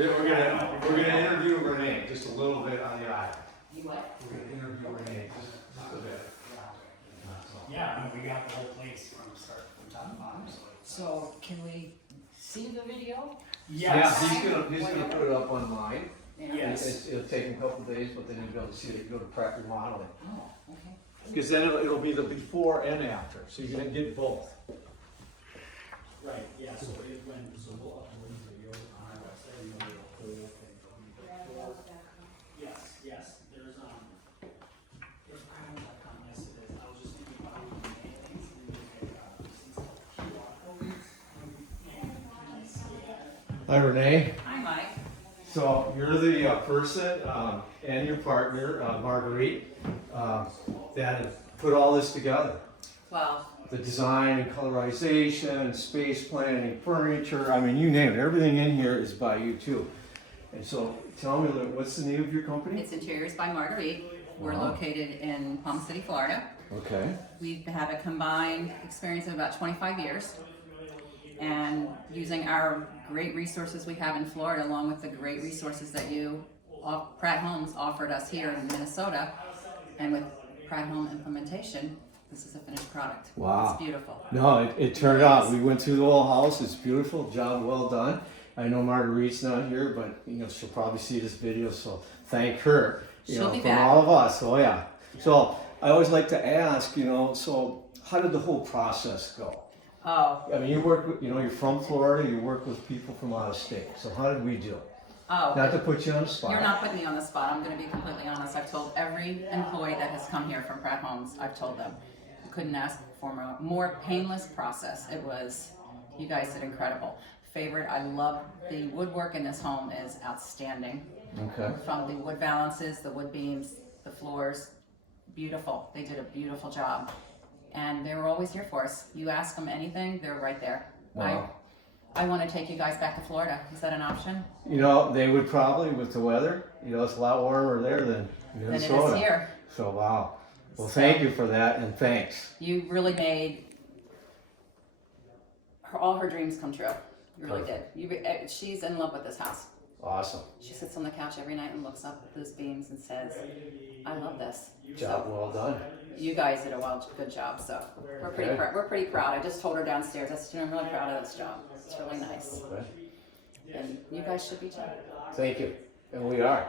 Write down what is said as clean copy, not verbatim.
We're gonna interview Renee just a little bit on the island. You what? We're gonna interview Renee just a bit. Yeah, I mean, we got the whole place from start from top to bottom, so. So can we see the video? Yeah, Yes. he's gonna put it up online. Yes. It'll take him a couple of days, but then you'll be able to see it. You go to Pratt Remodeling. Oh, okay. Because then it'll be the before and after, so you're gonna get both. Right, yeah, so we'll upload the video on our website, and we'll do the whole thing. Yes, there's, Pratt.com, yes it is, I was just thinking about doing things, and we could, QR codes, and scan. Hi, Renee. Hi, Mike. So you're the person and your partner, Marguerite, that have put all this together. Well, The design and colorization, space planning, furniture, I mean, you name it. Everything in here is by you too. And so tell me, what's the name of your company? it's Interiors by Marguerite. We're Wow. located in Palm City, Florida. Okay. We've had a combined experience of about 25 years. And using our great resources we have in Florida, along with the great resources that Pratt Homes offered us here in Minnesota, and with Pratt Home implementation, this is a finished product. Wow. It's beautiful. No, it turned out. We went through the whole house. It's beautiful. Job well done. I know Marguerite's not here, but she'll probably see this video, so thank her. She'll be from back. all of us. Oh yeah. So I always like to ask, so how did the whole process go? Oh, I mean, you work with, you're from Florida. You work with people from out of state. So how did we do? oh. Not to put you on the spot. You're not putting me on the spot. I'm going to be completely honest. I've told every employee that has come here from Pratt Homes, I've told them, couldn't ask for a more painless process. It was, you guys did incredible. Favorite, I love the woodwork in this home is outstanding. Okay. From the wood valances, the wood beams, the floors, beautiful. They did a beautiful job. And they were always here for us. You ask them anything, they're right there. Wow. I want to take you guys back to Florida. Is that an option? They would probably with the weather. It's a lot warmer there than Minnesota. Than it is here. So wow. Well, So- thank you for that, and thanks. You really made all her dreams come true. You really did. She's in love with this house. Awesome. She sits on the couch every night and looks up at those beams and says, I love this. Job well done. You guys did a good job, so we're pretty Okay. we're pretty proud. I just told her downstairs, I said, I'm really proud of this job. It's really nice. Okay. And you guys should be too. Thank you. And we are.